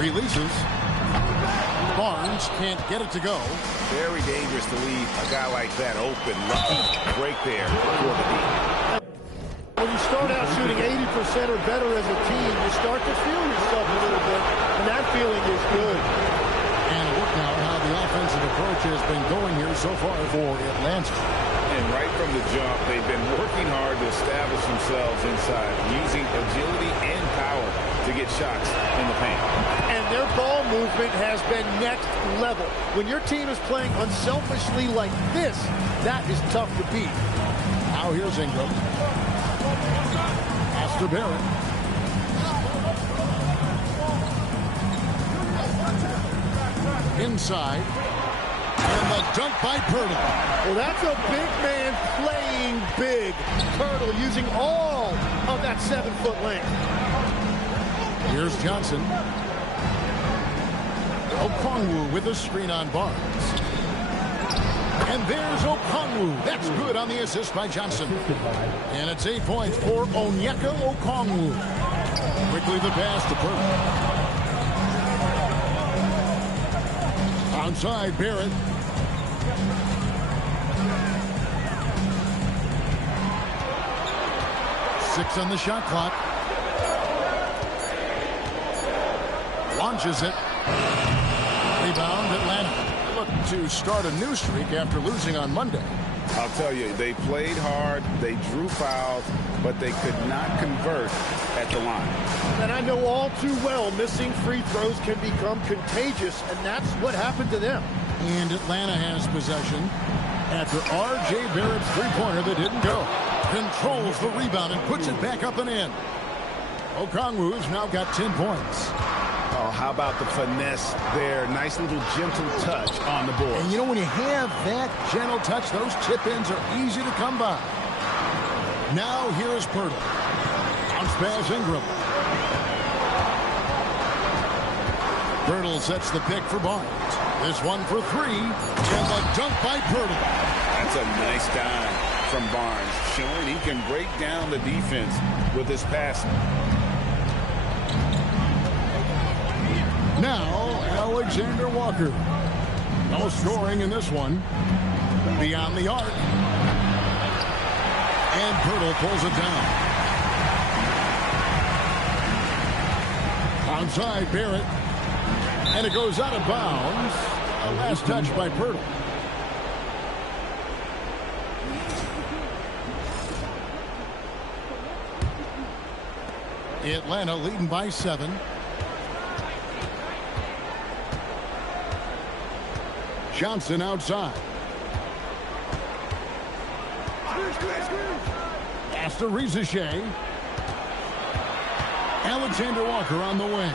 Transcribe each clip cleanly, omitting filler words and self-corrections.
Releases. Barnes can't get it to go. Very dangerous to leave a guy like that open. Lucky break there for the D. When you start out shooting 80% or better as a team, you start to feel yourself a little bit, and that feeling is good. And look now at how the offensive approach has been going here so far for Atlanta. And right from the jump, they've been working hard to establish themselves inside, using agility and power to get shots in the paint. And their ball movement has been next level. When your team is playing unselfishly like this, that is tough to beat. Now here's Ingram. Pass to Barrett. Inside. And the dunk by Pirtle. Well, that's a big man playing big. Pirtle using all of that 7-foot length. Here's Johnson. Okongwu with a screen on Barnes. And there's Okongwu. That's good on the assist by Johnson. And it's 8 points for Onyeka Okongwu. Quickly the pass to Pirtle. Outside, Barrett. Six on the shot clock. Launches it. Rebound, Atlanta. Look to start a new streak after losing on Monday. I'll tell you, they played hard, they drew fouls, but they could not convert at the line. And I know all too well missing free throws can become contagious, and that's what happened to them. And Atlanta has possession after R.J. Barrett's three-pointer that didn't go. Controls the rebound and puts it back up and in. Okongwu's now got 10 points. Oh, how about the finesse there? Nice little gentle touch on the board. And you know, when you have that gentle touch, those chip-ins are easy to come by. Now here is Pirtle. Bounce pass Ingram. Pirtle sets the pick for Barnes. This one for three. And the dunk by Pirtle. That's a nice dime from Barnes, showing he can break down the defense with his passing. Now, Alexander Walker. No scoring in this one. Beyond the arc. And Pirtle pulls it down. Outside, Barrett. And it goes out of bounds. A last touch by Pirtle. Atlanta leading by 7. Johnson outside. Pass to Ricochet. Alexander Walker on the wing.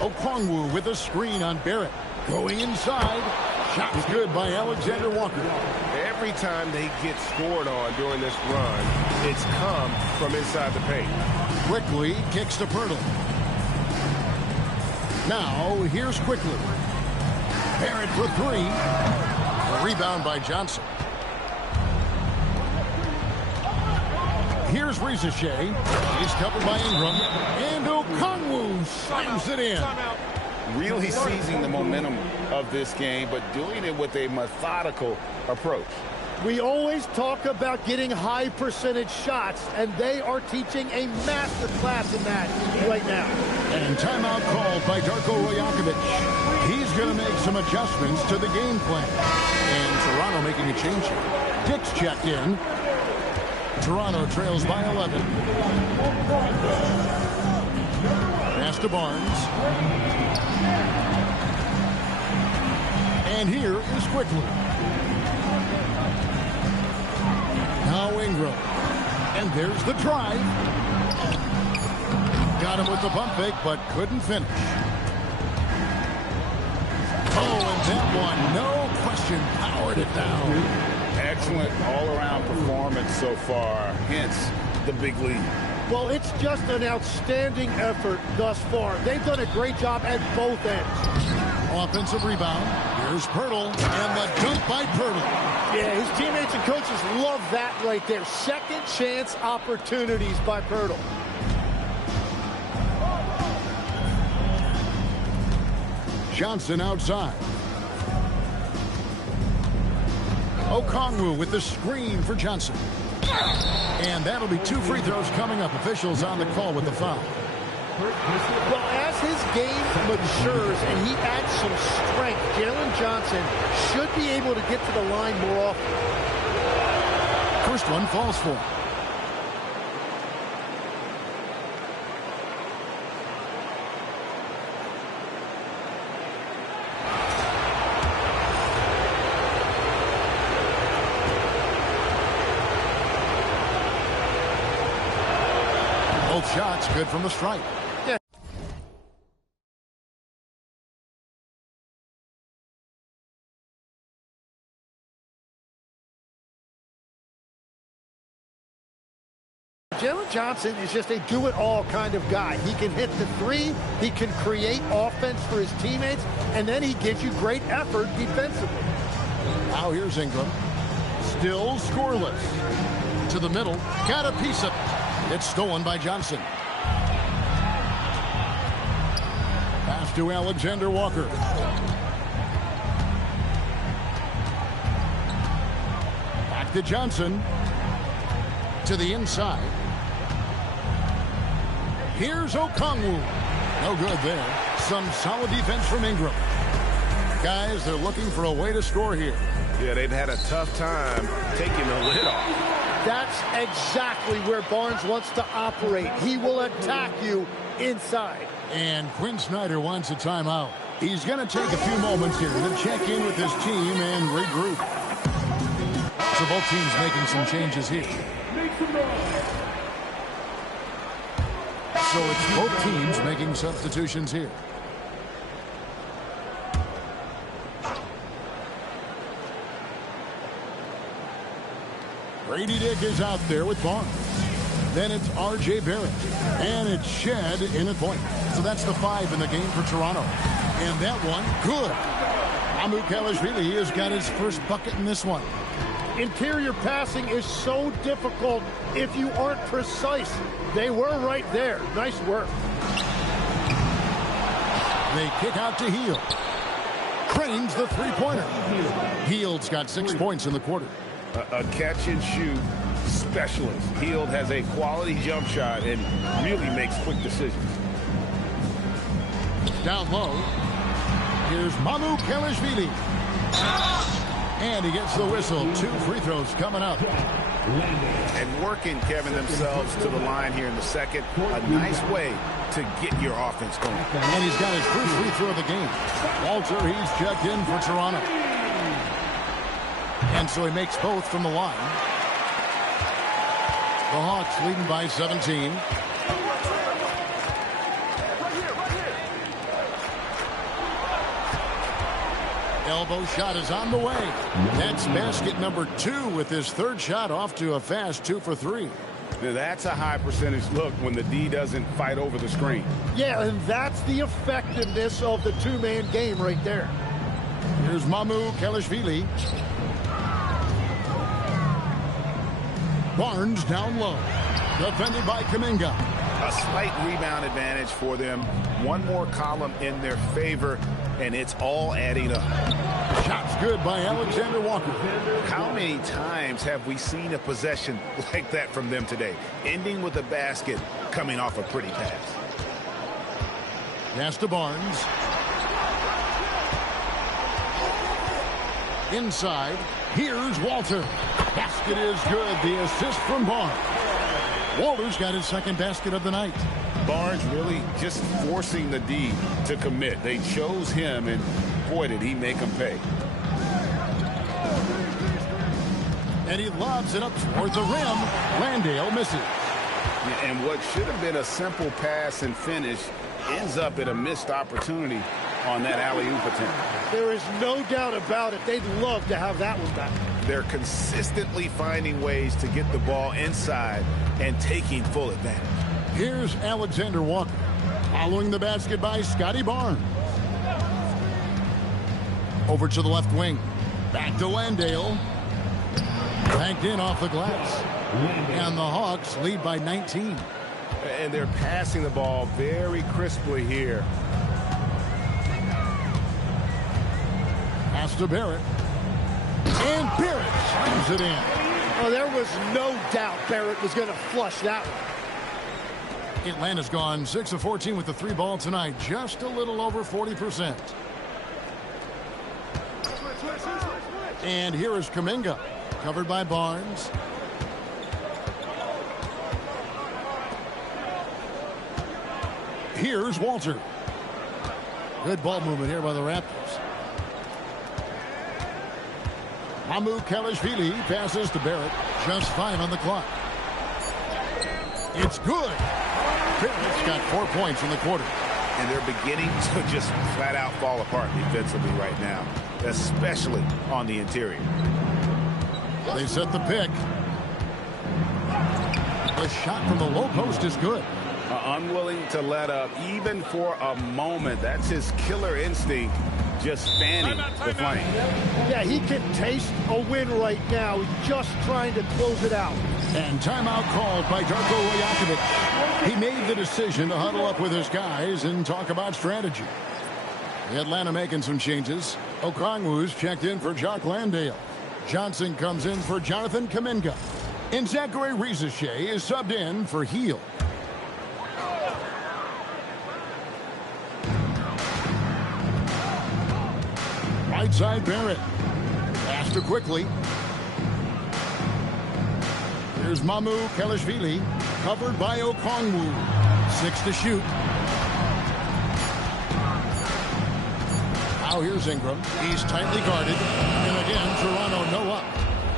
Okongwu with a screen on Barrett. Going inside. Shot is good by Alexander Walker. Every time they get scored on during this run, it's come from inside the paint. Quickly kicks to Pirtle. Now here's Quickly. Barrett for three. A rebound by Johnson. Here's Ricochet. He's covered by Ingram. And Okongwu slams it in. Really seizing the momentum of this game, but doing it with a methodical approach. We always talk about getting high percentage shots, and they are teaching a master class in that right now. And timeout called by Darko Rajakovic. He's going to make some adjustments to the game plan. And Toronto making a change here. Dick's checked in. Toronto trails by 11. Pass to Barnes. And here is Quickly. Now Ingram. And there's the drive. Got him with the pump fake, but couldn't finish. Oh, and that one, no question, powered it down. Excellent all-around performance so far, hence the big lead. Well, it's just an outstanding effort thus far. They've done a great job at both ends. Offensive rebound. Here's Pirtle, and the dunk by Pirtle. Yeah, his teammates and coaches love that right there. Second chance opportunities by Pirtle. Johnson outside. Okongwu with the screen for Johnson. And that'll be 2 free throws coming up. Officials on the call with the foul. Well, as his game matures and he adds some strength, Jalen Johnson should be able to get to the line more often. First one falls for him. Both shots good from the stripe. Yeah. Jalen Johnson is just a do-it-all kind of guy. He can hit the three, he can create offense for his teammates, and then he gives you great effort defensively. Now here's Ingram. Still scoreless. To the middle. Got a piece of it. It's stolen by Johnson. Pass to Alexander Walker. Back to Johnson. To the inside. Here's Okongwu. No good there. Some solid defense from Ingram. Guys, they're looking for a way to score here. Yeah, they've had a tough time taking the lid off. That's exactly where Barnes wants to operate. He will attack you inside. And Quinn Snyder wants a timeout. He's going to take a few moments here to check in with his team and regroup. So both teams making some changes here. So it's both teams making substitutions here. Grady Dick is out there with Barnes. Then it's R.J. Barrett. And it's Shed in at point. So that's the 5 in the game for Toronto. And that one, good. Maddencommunity has got his first bucket in this one. Interior passing is so difficult if you aren't precise. They were right there. Nice work. They kick out to Hield. Cranes the three-pointer. Hield's got 6 points in the quarter. A catch-and-shoot specialist. Hield has a quality jump shot and really makes quick decisions. Down low. Here's Maddencommunity. And he gets the whistle. 2 free throws coming up. And working, Kevin, themselves to the line here in the second. A nice way to get your offense going. And he's got his first free throw of the game. Walter, he's checked in for Toronto. And so he makes both from the line. The Hawks leading by 17. Elbow shot is on the way. That's basket number 2 with his 3rd shot off to a fast 2 for 3. Now that's a high percentage look when the D doesn't fight over the screen. Yeah, and that's the effectiveness of the two-man game right there. Here's Maddencommunity. Barnes down low. Defended by Kuminga. A slight rebound advantage for them. One more column in their favor, and it's all adding up. Shots good by Alexander Walker. How many times have we seen a possession like that from them today? Ending with a basket, coming off a pretty pass. Pass to Barnes. Inside. Here's Walter. Basket is good. The assist from Barnes. Walter's got his 2nd basket of the night. Barnes really just forcing the D to commit. They chose him, and boy, did he make them pay. And he lobs it up toward the rim. Landale misses. And what should have been a simple pass and finish ends up at a missed opportunity on that alley-oop attempt. There is no doubt about it. They'd love to have that one back. They're consistently finding ways to get the ball inside and taking full advantage. Here's Alexander Walker. Following the basket by Scotty Barnes. Over to the left wing. Back to Landale. Banked in off the glass. And the Hawks lead by 19. And they're passing the ball very crisply here. Pass to Barrett. And Barrett slams it in. Oh, there was no doubt Barrett was going to flush that one. Atlanta's gone 6 of 14 with the 3 ball tonight. Just a little over 40%. And here is Kuminga. Covered by Barnes. Here's Walter. Good ball movement here by the Raptors. Kelishvili passes to Barrett. Just 5 on the clock. It's good. Barrett's got 4 points in the quarter. And they're beginning to just flat out fall apart defensively right now, especially on the interior. They set the pick. The shot from the low post is good. Unwilling to let up even for a moment. That's his killer instinct, just fanning the flame. Yeah, he can taste a win right now. He's just trying to close it out. And timeout called by Darko Rajakovic. He made the decision to huddle up with his guys and talk about strategy. Atlanta making some changes. Okongwu's checked in for Jock Landale. Johnson comes in for Jonathan Kuminga. And Zachary Rizachet is subbed in for Heel. Right side Barrett. Pass to quickly. Here's Kelishvili. Covered by Okongwu. 6 to shoot. Now here's Ingram. He's tightly guarded. And again, Toronto no up.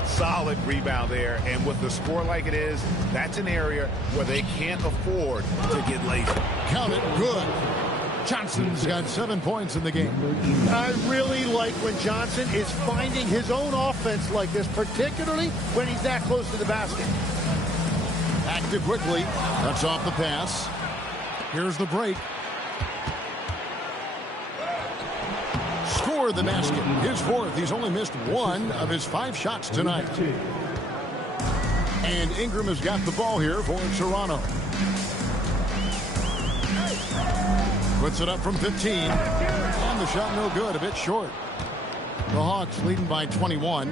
Solid rebound there. And with the score like it is, that's an area where they can't afford to get lazy. Count it. Good. Johnson's got 7 points in the game. I really like when Johnson is finding his own offense like this, particularly when he's that close to the basket. Active quickly. Cuts off the pass. Here's the break. Scored the basket. His 4th. He's only missed 1 of his 5 shots tonight. And Ingram has got the ball here for Toronto. Puts it up from 15. And the shot no good. A bit short. The Hawks leading by 21.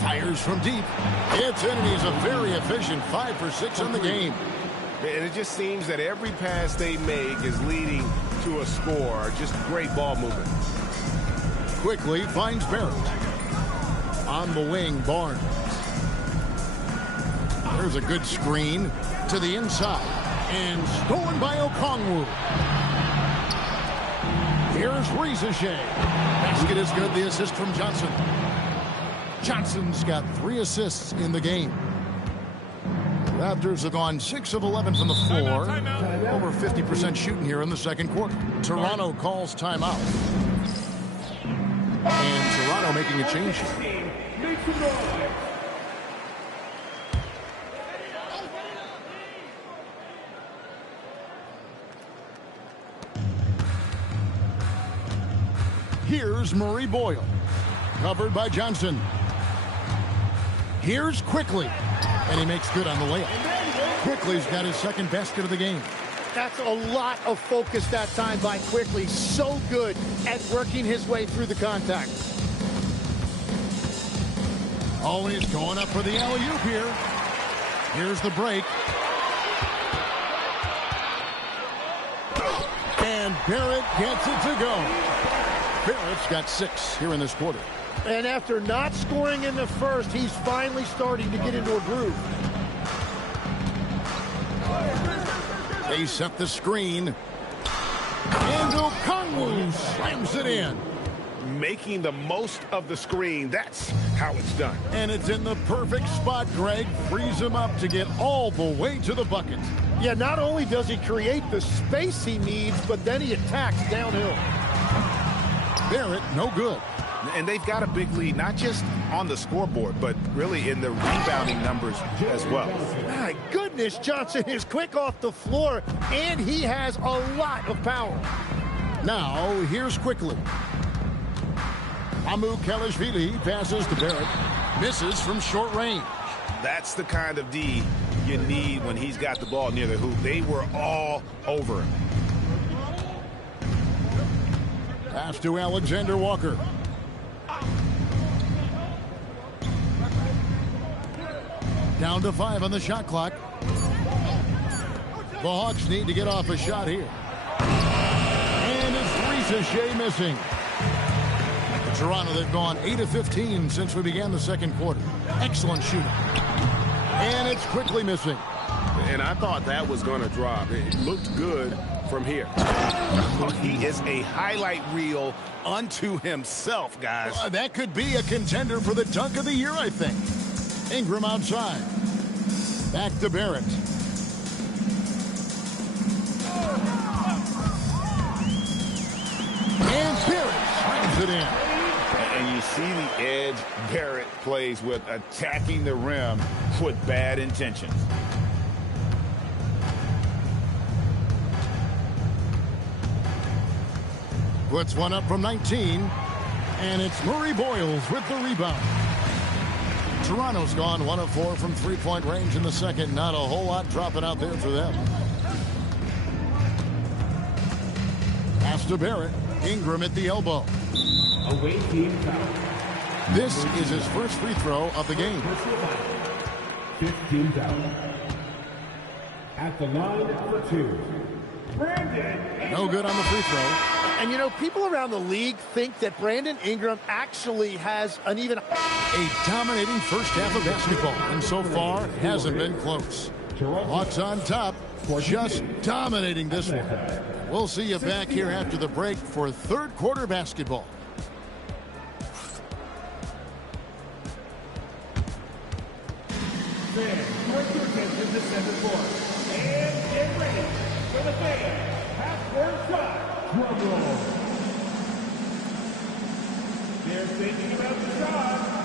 Fires from deep. It's in, and he's a very efficient 5 for 6 on the game. And it just seems that every pass they make is leading to a score. Just great ball movement. Quickly finds Barrett. On the wing, Barnes. There's a good screen to the inside. And stolen by Okongwu. Here's Rizachet. Basket is good. The assist from Johnson. Johnson's got 3 assists in the game. Raptors have gone 6 of 11 from the floor. Over 50% shooting here in the second quarter. Toronto calls timeout. And Toronto making a change. Here's Murray Boyle. Covered by Johnson. Here's Quickly. And he makes good on the layup. Quickly's got his 2nd basket of the game. That's a lot of focus that time by Quickly. So good at working his way through the contact. Always going up for the alley-oop here. Here's the break. And Barrett gets it to go. Barrett's got 6 here in this quarter. And after not scoring in the first, he's finally starting to get into a groove. They set the screen. And Okongwu slams it in. Making the most of the screen. That's how it's done. And it's in the perfect spot. Greg frees him up to get all the way to the bucket. Yeah, not only does he create the space he needs, but then he attacks downhill. Barrett, no good. And they've got a big lead, not just on the scoreboard, but really in the rebounding numbers as well. My goodness, Johnson is quick off the floor, and he has a lot of power. Now, here's Quickly. Kelishvili passes to Barrett. Misses from short range. That's the kind of D you need when he's got the ball near the hoop. They were all over him. Pass to Alexander Walker. Down to 5 on the shot clock. The Hawks need to get off a shot here. And it's Lilcheese missing. Toronto, they've gone 8 of 15 since we began the second quarter. Excellent shooting. And it's quickly missing. And I thought that was going to drop. It looked good from here. He is a highlight reel unto himself, guys. That could be a contender for the dunk of the year, I think. Ingram outside. Back to Barrett. And Barrett slams it in. And you see the edge Barrett plays with, attacking the rim with bad intentions. Puts one up from 19, and it's Murray Boyles with the rebound. Toronto's gone 1 of 4 from three-point range in the second. Not a whole lot dropping out there for them. Pass to Barrett. Ingram at the elbow. Away team foul. This is his first free throw of the game. 15 down. At the line for 2. Brandon. No good on the free throw. And, you know, people around the league think that Brandon Ingram actually has an even... A dominating first half of basketball, and so far hasn't been close. Hawks on top, just dominating this one. We'll see you back here after the break for third quarter basketball. Fans, direct your attention to center court. And get ready for the fans. Half-court shot. Drum roll. They're thinking about the shot.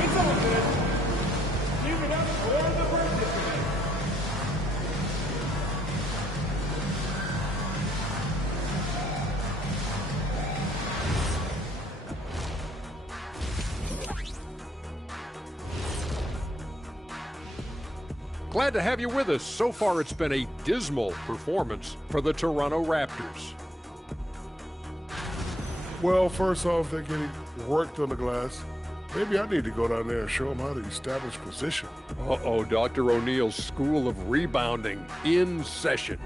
It's all good. Give it up for the Raptors. Glad to have you with us. So far, it's been a dismal performance for the Toronto Raptors. Well, first off, they're getting worked on the glass. Maybe I need to go down there and show them how to establish position. Uh-oh, Dr. O'Neill's School of Rebounding in session.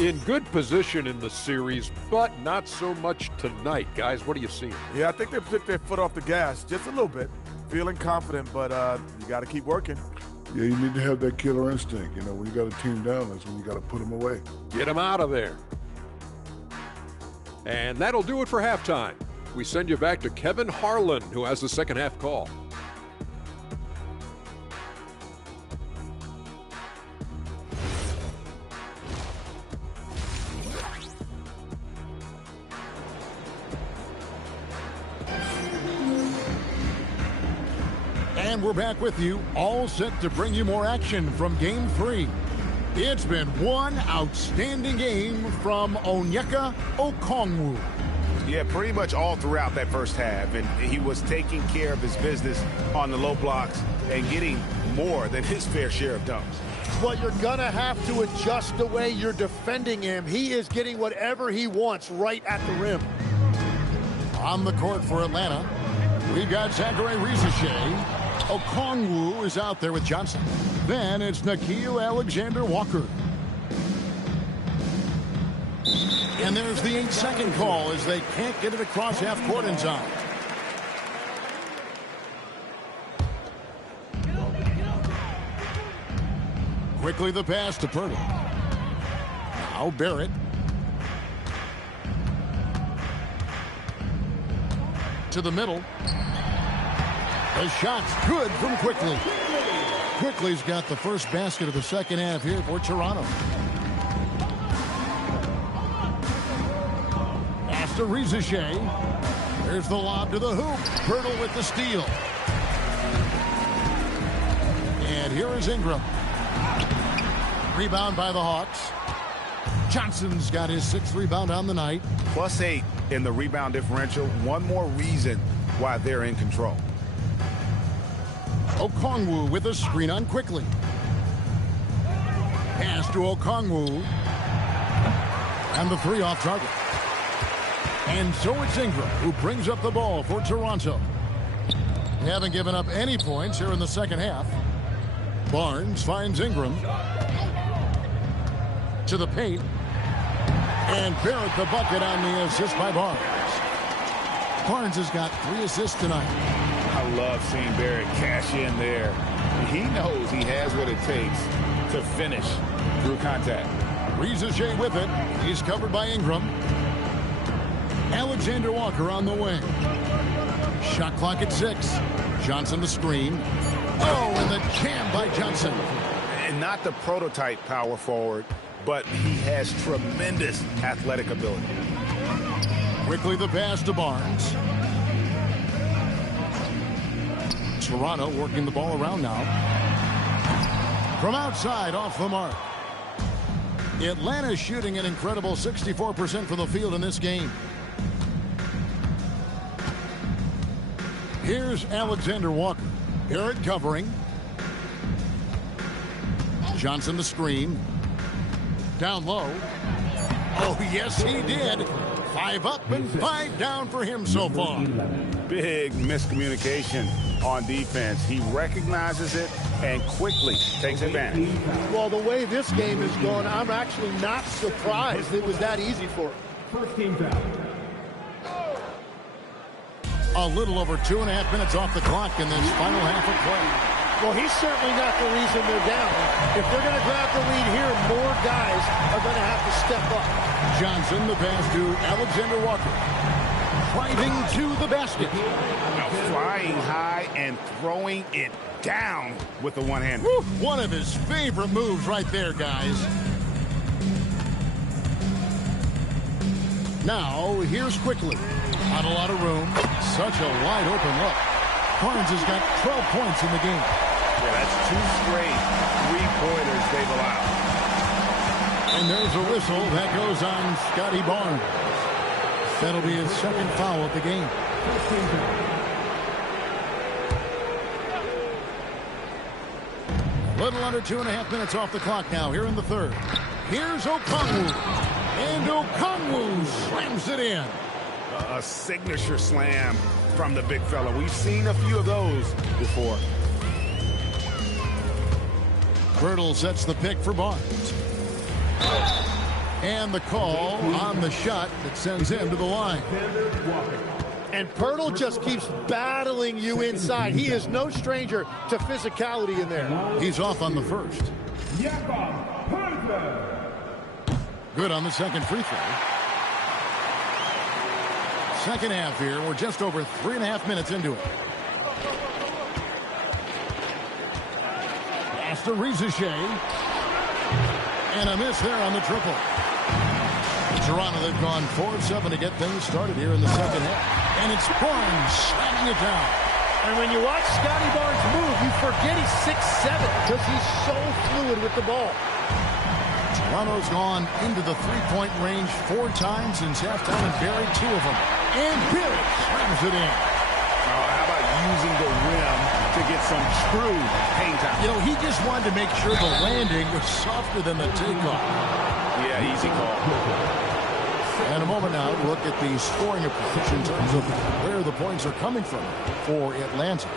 In good position in the series, but not so much tonight. Guys, what do you see? Yeah, I think they took their foot off the gas just a little bit. Feeling confident, but you got to keep working. Yeah, you need to have that killer instinct. You know, when you got a team down, that's when you got to put them away. Get them out of there. And that'll do it for halftime. We send you back to Kevin Harlan, who has the second half call. And we're back with you, all set to bring you more action from Game 3. It's been one outstanding game from Onyeka Okongwu. Yeah, pretty much all throughout that first half. And he was taking care of his business on the low blocks and getting more than his fair share of dunks. But you're going to have to adjust the way you're defending him. He is getting whatever he wants right at the rim. On the court for Atlanta, we got Zachary Lilcheese. Okongwu is out there with Johnson. Then it's Nickeil Alexander-Walker. And there's the 8-second call as they can't get it across half court in time. Quickly the pass to Pirtle. Now Barrett. To the middle. The shot's good from Quickly. Quickly's got the first basket of the second half here for Toronto. Pass to Lilcheese. There's the lob to the hoop. Pirtle with the steal. And here is Ingram. Rebound by the Hawks. Johnson's got his 6th rebound on the night. +8 in the rebound differential. One more reason why they're in control. Okongwu with a screen on quickly. Pass to Okongwu. And the 3 off target. And so it's Ingram who brings up the ball for Toronto. They haven't given up any points here in the second half. Barnes finds Ingram. To the paint. And Barrett the bucket on the assist by Barnes. Barnes has got 3 assists tonight. I love seeing Barrett cash in there. He knows he has what it takes to finish through contact. Lilcheese with it. He's covered by Ingram. Alexander Walker on the wing. Shot clock at 6. Johnson the screen. Oh, and the jam by Johnson. And not the prototype power forward, but he has tremendous athletic ability. Quickly the pass to Barnes. Toronto working the ball around now. From outside, off the mark. Atlanta shooting an incredible 64% from the field in this game. Here's Alexander Walker. Barrett covering. Johnson the screen. Down low. Oh, yes, he did. 5 up and 5 down for him so far. Big miscommunication on defense. He recognizes it and quickly takes advantage. Well, the way this game is going, I'm actually not surprised it was that easy for him. First team foul. A little over 2.5 minutes off the clock in this final half of play. Well, he's certainly not the reason they're down. If they're going to grab the lead here, more guys are going to have to step up. Johnson, the pass to Alexander Walker. Driving to the basket. Now flying high and throwing it down with the one hand. One of his favorite moves right there, guys. Now, here's quickly. Not a lot of room. Such a wide open look. Barnes has got 12 points in the game. Yeah, that's 2 straight 3-pointers they've allowed. And there's a whistle that goes on Scotty Barnes. That'll be his second foul of the game. A little under 2.5 minutes off the clock now here in the third. Here's Okongwu. And Okongwu slams it in. A signature slam from the big fella. We've seen a few of those before. Birtle sets the pick for Barnes. And the call on the shot that sends him to the line. And Pirtle just keeps battling you inside. He is no stranger to physicality in there. He's off on the first. Good on the second free throw. Second half here. We're just over 3.5 minutes into it. Pass to Lilcheese. And a miss there on the triple. In Toronto, they've gone 4 of 7 to get things started here in the second half. And it's Barnes slamming it down. And when you watch Scotty Barnes move, you forget he's 6'7" because he's so fluid with the ball. Toronto's gone into the three-point range 4 times since halftime and buried 2 of them. And Barrett slams it in. How about using the rim to get some true hang time? You know, he just wanted to make sure the landing was softer than the takeoff. Yeah, easy call. And a moment now to look at the scoring approach in terms of where the points are coming from for Atlanta.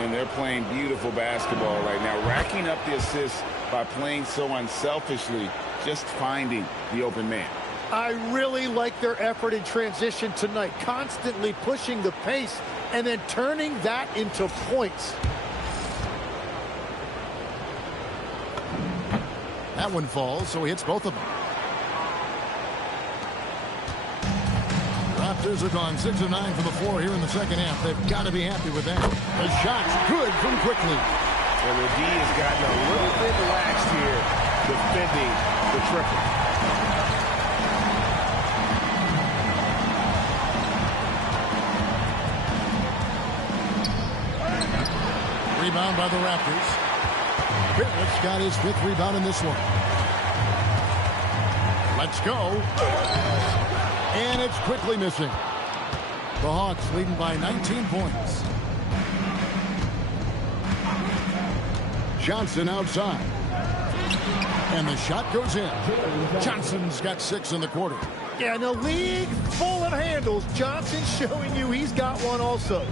And they're playing beautiful basketball right now, racking up the assists by playing so unselfishly, just finding the open man. I really like their effort in transition tonight, constantly pushing the pace and then turning that into points. That one falls, so he hits both of them. Raptors have gone 6 of 9 from the floor here in the second half. They've got to be happy with that. The shot's good from quickly. Well, the D has gotten a little bit relaxed here, defending the triple. Rebound by the Raptors. Barrett's got his 5th rebound in this one. Let's go. And it's quickly missing. The Hawks leading by 19 points. Johnson outside. And the shot goes in. Johnson's got 6 in the quarter. Yeah, in a league full of handles, Johnson's showing you he's got one also.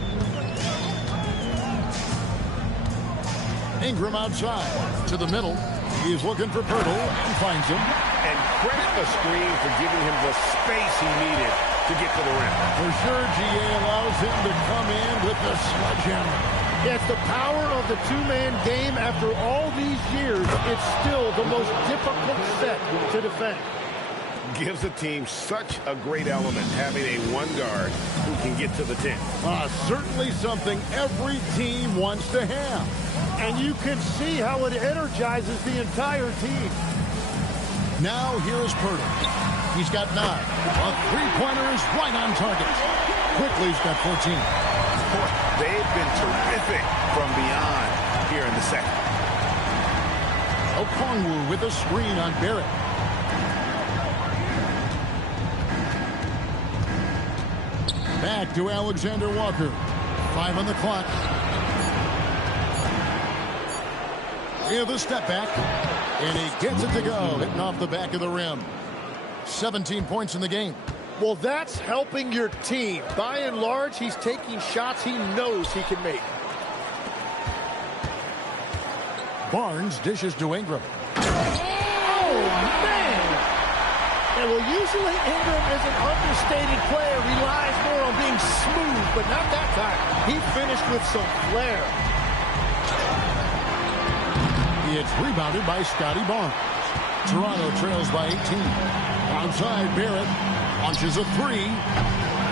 Ingram outside to the middle. He's looking for Pirtle and finds him. And credit the screen for giving him the space he needed to get to the rim. For sure, GA allows him to come in with the sledgehammer. Yeah, it's the power of the two-man game. After all these years, it's still the most difficult set to defend. Gives the team such a great element having a one guard who can get to the 10. Certainly something every team wants to have. And you can see how it energizes the entire team. Now here's Pirtle. He's got 9. A three-pointer is right on target. Quickly's got 14. Boy, they've been terrific from beyond here in the second. Okongwu with a screen on Barrett. Back to Alexander Walker. 5 on the clock. Yeah, the step back. And he gets it to go, hitting off the back of the rim. 17 points in the game. Well, that's helping your team. By and large, he's taking shots he knows he can make. Barnes dishes to Ingram. Oh, man! And well, usually Ingram is an understated player, relies more on being smooth, but not that time. He finished with some flair. It's rebounded by Scotty Barnes. Toronto trails by 18. Outside, Barrett launches a 3.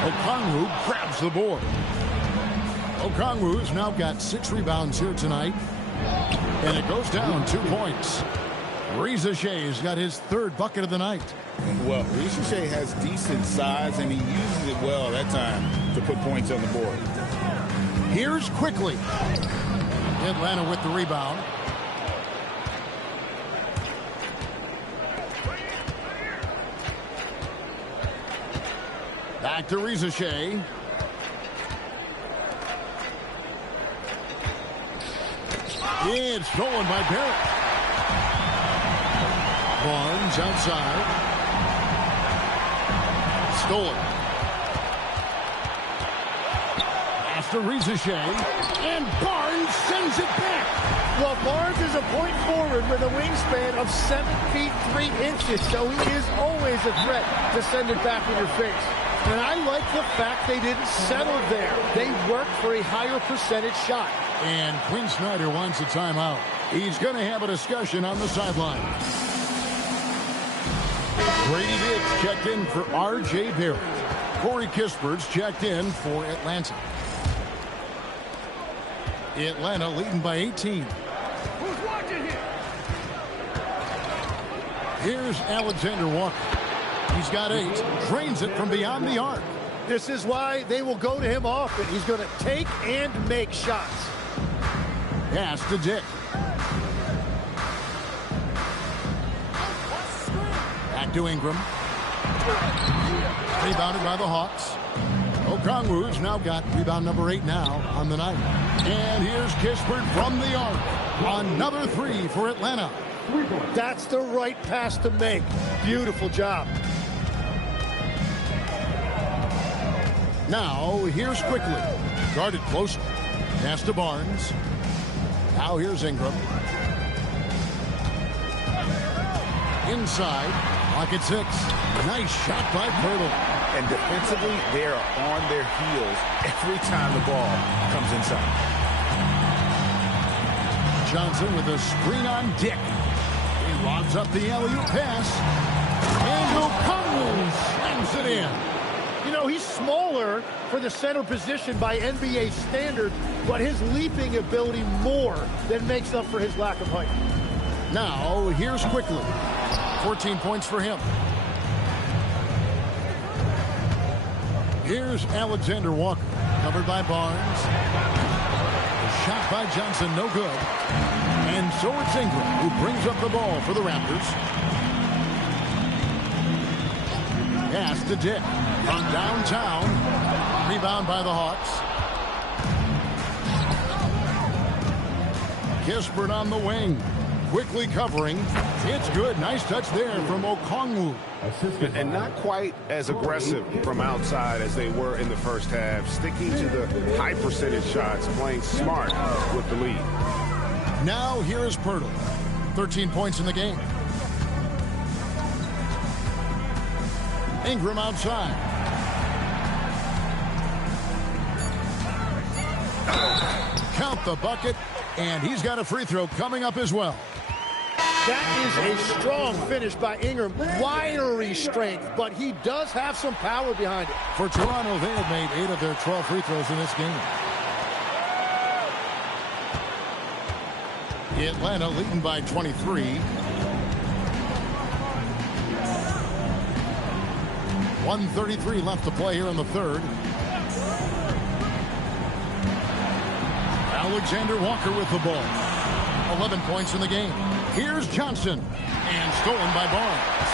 Okongwu grabs the board. Okongwu's now got 6 rebounds here tonight. And it goes down 2 points. Reza Shea's got his 3rd bucket of the night. Well, Reza Shea has decent size, and he uses it well that time to put points on the board. Here's Quickly. Atlanta with the rebound. Back to Reza Shea. It's stolen by Barrett. Barnes outside. Stolen. Pass to Reza Shea. And Barnes sends it back. Well, Barnes is a point forward with a wingspan of 7 feet 3 inches, so he is always a threat to send it back in your face. And I like the fact they didn't settle there. They worked for a higher percentage shot. And Quinn Snyder wants a timeout. He's going to have a discussion on the sideline. Brady Diggs checked in for R.J. Barrett. Corey Kispert's checked in for Atlanta. Atlanta leading by 18. Who's watching here? Here's Alexander Walker. He's got 8. Drains it from beyond the arc. This is why they will go to him often. He's going to take and make shots. Pass to Dick. Back to Ingram. Rebounded by the Hawks. Okongwu's now got rebound number 8 now on the night. And here's Kispert from the arc. Another 3 for Atlanta. That's the right pass to make. Beautiful job. Now, here's Quickly. Guarded closely. Pass to Barnes. Now here's Ingram. Inside. Pocket 6. Nice shot by Pirtle. And defensively, they are on their heels every time the ball comes inside. Johnson with a screen on Dick. He lobs up the alley-oop pass. And Okongwu slams it in. You know, he's smaller for the center position by NBA standards, but his leaping ability more than makes up for his lack of height. Now, here's Quickly. 14 points for him. Here's Alexander Walker. Covered by Barnes. The shot by Johnson, no good. And so it's Ingram who brings up the ball for the Raptors. Pass to Dick. From downtown. Rebound by the Hawks. Kispert on the wing. Quickly covering. It's good. Nice touch there from Okongwu. And not quite as aggressive from outside as they were in the first half. Sticking to the high percentage shots. Playing smart with the lead. Now here is Pirtle. 13 points in the game. Ingram outside. Count the bucket, and he's got a free throw coming up as well. That is a strong finish by Ingram. Wiry strength, but he does have some power behind it. For Toronto, they have made 8 of their 12 free throws in this game. Atlanta leading by 23. .133 left to play here in the third. Alexander Walker with the ball. 11 points in the game. Here's Johnson. And stolen by Barnes.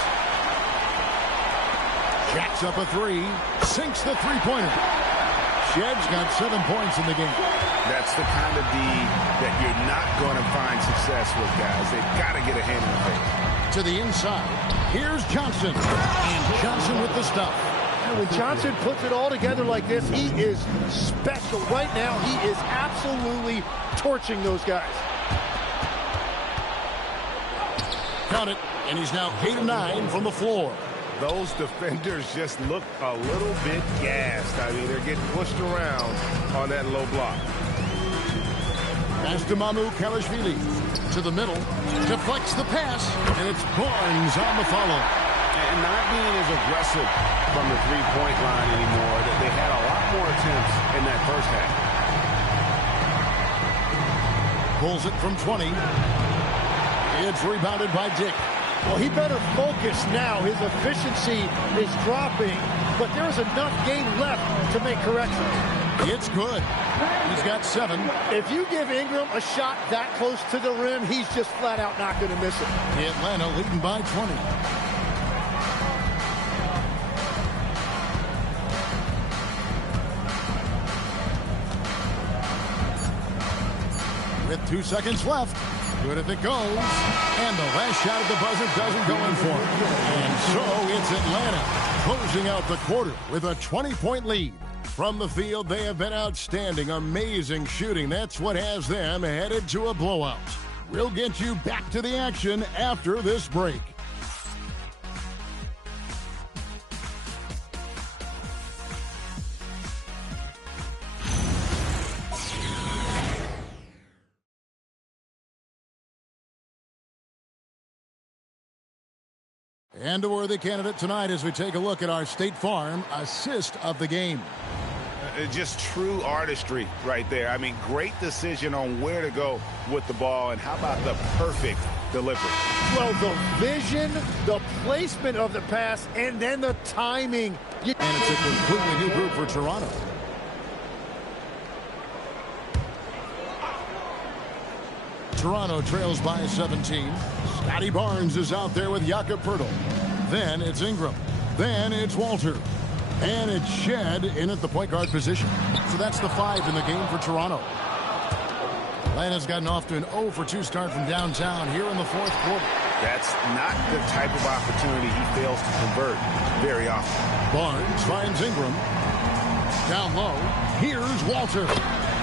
Jacks up a 3. Sinks the three-pointer. Shedd's got 7 points in the game. That's the kind of D that you're not going to find success with, guys. They've got to get a hand in the face. To the inside. Here's Johnson. And Johnson with the stuff. And when Johnson puts it all together like this, he is special. Right now, he is absolutely torching those guys. Count it. And he's now 8 of 9 from the floor. Those defenders just look a little bit gassed. I mean, they're getting pushed around on that low block. Pass to Mamu Kalashvili. To the middle. Deflects the pass. And it's Barnes on the follow. And not being as aggressive from the three-point line anymore. They had a lot more attempts in that first half. Pulls it from 20. It's rebounded by Dick. Well, he better focus now. His efficiency is dropping, but there's enough game left to make corrections. It's good. He's got 7. If you give Ingram a shot that close to the rim, he's just flat out not going to miss it. Atlanta leading by 20. With 2 seconds left. Good if it goes. And the last shot at the buzzer doesn't go in for him. And so it's Atlanta closing out the quarter with a 20-point lead. From the field, they have been outstanding. Amazing shooting. That's what has them headed to a blowout. We'll get you back to the action after this break. And a worthy candidate tonight as we take a look at our State Farm assist of the game. Just true artistry right there. I mean, great decision on where to go with the ball, and how about the perfect delivery? Well, the vision, the placement of the pass, and then the timing. And it's a completely new group for Toronto. Toronto trails by 17. Scotty Barnes is out there with Jakob Poeltl. Then it's Ingram. Then it's Walter. And it's Shed in at the point guard position. So that's the 5 in the game for Toronto. Atlanta's gotten off to an 0 for 2 start from downtown here in the fourth quarter. That's not the type of opportunity he fails to convert very often. Barnes finds Ingram. Down low. Here's Walter.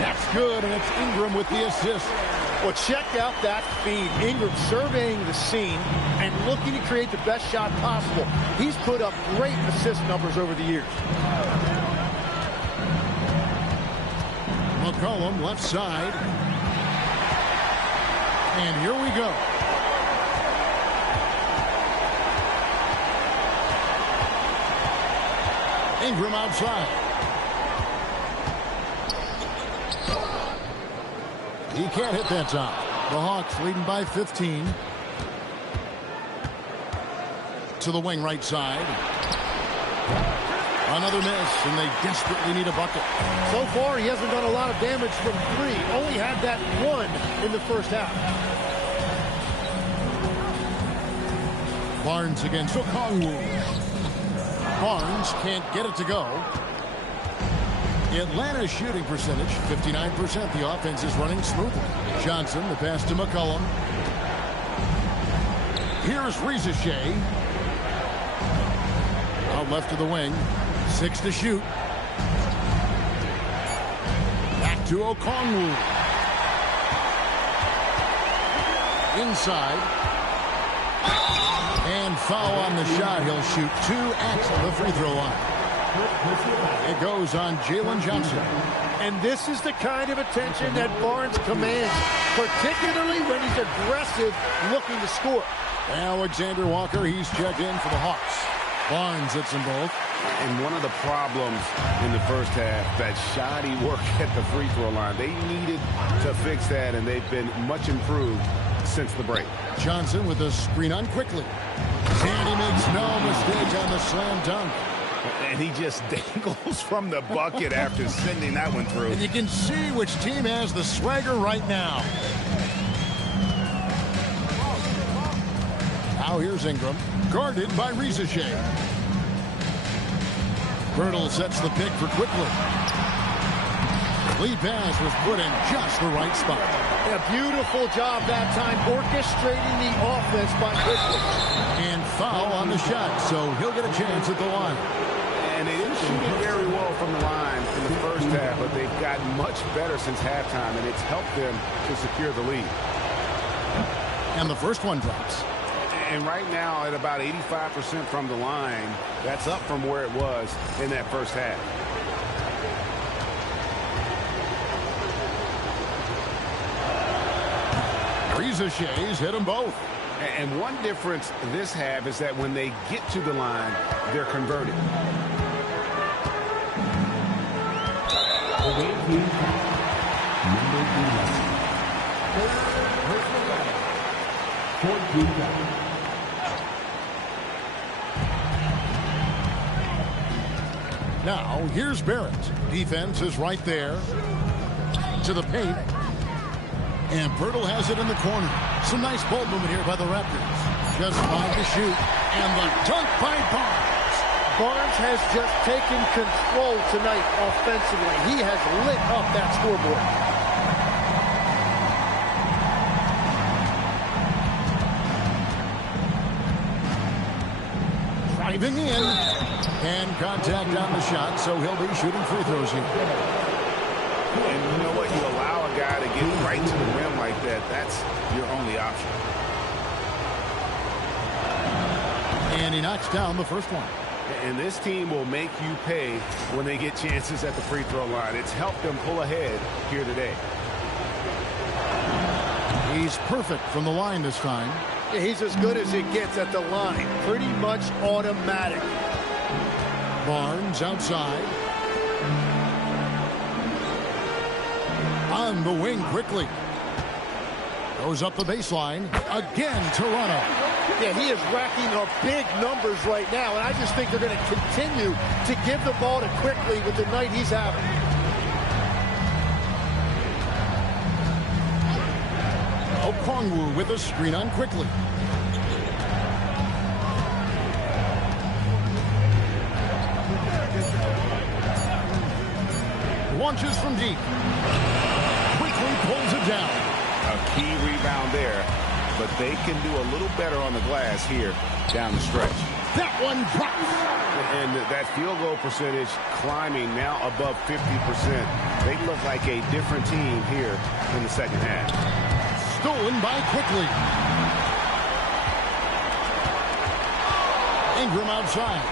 That's good, and it's Ingram with the assist. Well, check out that feed. Ingram surveying the scene and looking to create the best shot possible. He's put up great assist numbers over the years. McCollum left side. And here we go. Ingram outside. He can't hit that top. The Hawks leading by 15. To the wing right side. Another miss, and they desperately need a bucket. So far, he hasn't done a lot of damage from 3. Only had that 1 in the first half. Barnes against Okongwu. Barnes can't get it to go. Atlanta's shooting percentage, 59%. The offense is running smoothly. Johnson, the pass to McCollum. Here's Rizachet. Out left of the wing. 6 to shoot. Back to Okongwu. Inside. And foul on the shot. He'll shoot 2 at the free throw line. It goes on Jalen Johnson. And this is the kind of attention that Barnes commands, particularly when he's aggressive looking to score. Alexander Walker, he's checked in for the Hawks. Barnes hits them both. And one of the problems in the first half, that shoddy work at the free throw line. They needed to fix that, and they've been much improved since the break. Johnson with a screen on quickly. And he makes no mistake on the slam dunk. And he just dangles from the bucket after sending that one through. And you can see which team has the swagger right now. Now here's Ingram, guarded by Rizachet. Bertle sets the pick for quickly. Lead pass was put in just the right spot. A beautiful job that time orchestrating the offense by Quickly. And foul on the shot, so he'll get a chance at the line. And they didn't shoot it very well from the line in the first half, but they've gotten much better since halftime, and it's helped them to secure the lead. And the first one drops. And right now at about 85% from the line, that's up from where it was in that first half. Rizachet's hit them both. And one difference this half is that when they get to the line, they're converted. Now, here's Barrett. Defense is right there. To the paint. And Bertle has it in the corner. Some nice ball movement here by the Raptors. Just 5 to shoot. And the dunk by Barnes. Barnes has just taken control tonight offensively. He has lit up that scoreboard. Driving in. And contact on the shot, so he'll be shooting free throws here. And you know what? You allow a guy to get right to the rim like that. That's your only option. And he knocks down the first one. And this team will make you pay when they get chances at the free throw line. It's helped them pull ahead here today. He's perfect from the line this time. Yeah, he's as good as it gets at the line. Pretty much automatic. Barnes outside. On the wing quickly. Goes up the baseline. Again, Toronto. Yeah, he is racking up big numbers right now, and I just think they're going to continue to give the ball to Quickly with the night he's having. Okongwu with a screen on Quickly. Launches from deep. Quickly pulls it down. A key rebound there, but they can do a little better on the glass here down the stretch. That one drops. And that field goal percentage climbing now above 50%. They look like a different team here in the second half. Stolen by Quickly. Ingram outside.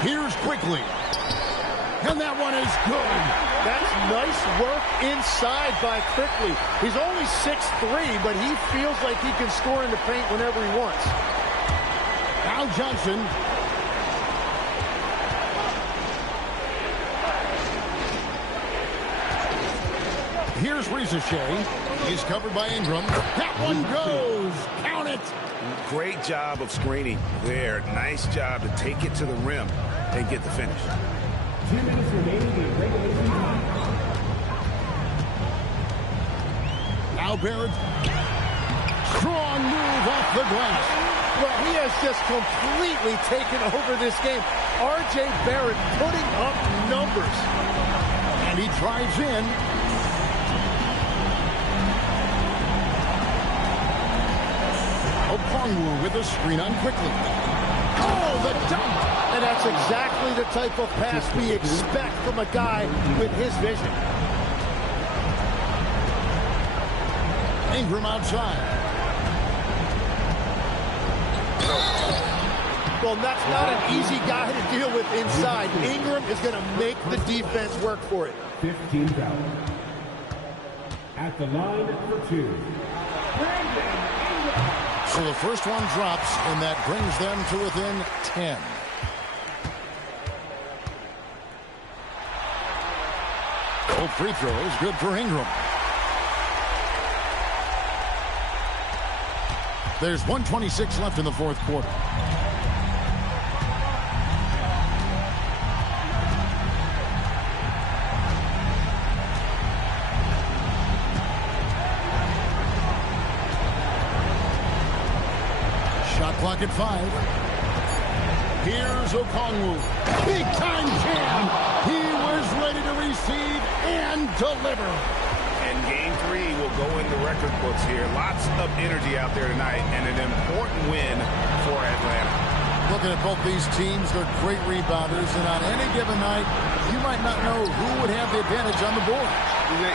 Here's Quickly. And that one is good. That's nice work inside by Quickly. He's only 6'3", but he feels like he can score in the paint whenever he wants. Now Johnson. Here's Rizachet. He's covered by Ingram. That one goes. Count it. Great job of screening there. Nice job to take it to the rim and get the finish. 2 minutes remaining in regulation time. Now Barrett. Strong move off the glass. Well, he has just completely taken over this game. R.J. Barrett putting up numbers. And he drives in. Okongwu with a screen on quickly. Oh, the dunk! And that's exactly the type of pass we expect from a guy with his vision. Ingram outside. Well, that's not an easy guy to deal with inside. Ingram is going to make the defense work for it. 15 foul. At the line for 2. So the first one drops, and that brings them to within 10. Both free throws good for Ingram. There's 1:26 left in the fourth quarter. Shot clock at 5. Here's Okongwu. Big time jam. He was ready to receive and deliver. And game 3 will go in the record books here. Lots of energy out there tonight and an important win for Atlanta. Looking at both these teams, they're great rebounders, and on any given night, you might not know who would have the advantage on the board.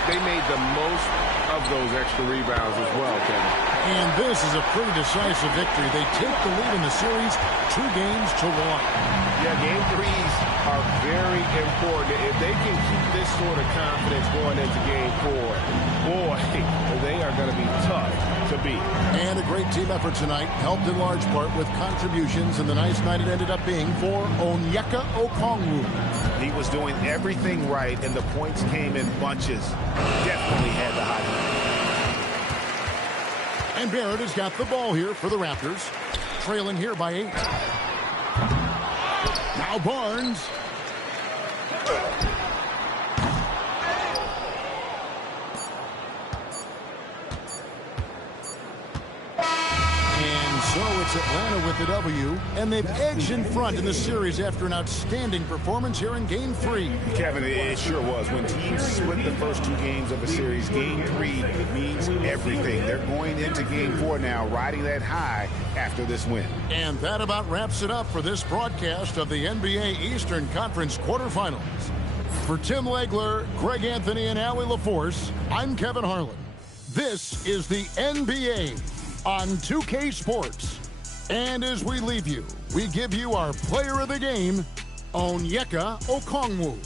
They made the most of those extra rebounds as well, Kevin. And this is a pretty decisive victory. They take the lead in the series 2-1. Yeah, game 3s are very important. If they can keep this sort of confidence going into game 4, boy, they are going to be tough to beat. And a great team effort tonight, helped in large part with contributions, and the nice night it ended up being for Onyeka Okongwu. He was doing everything right, and the points came in bunches. Definitely had the hot hand. And Barrett has got the ball here for the Raptors, trailing here by 8. Now Barnes. And so it's Atlanta with the W, and they've edged in front in the series after an outstanding performance here in Game 3. Kevin, it sure was. When teams split the first 2 games of a series, Game 3 means everything. They're going into Game 4 now, riding that high after this win. And that about wraps it up for this broadcast of the NBA Eastern Conference quarterfinals. For Tim Legler, Greg Anthony, and Allie LaForce, I'm Kevin Harlan. This is the NBA on 2K Sports. And as we leave you, we give you our player of the game, Onyeka Okongwu.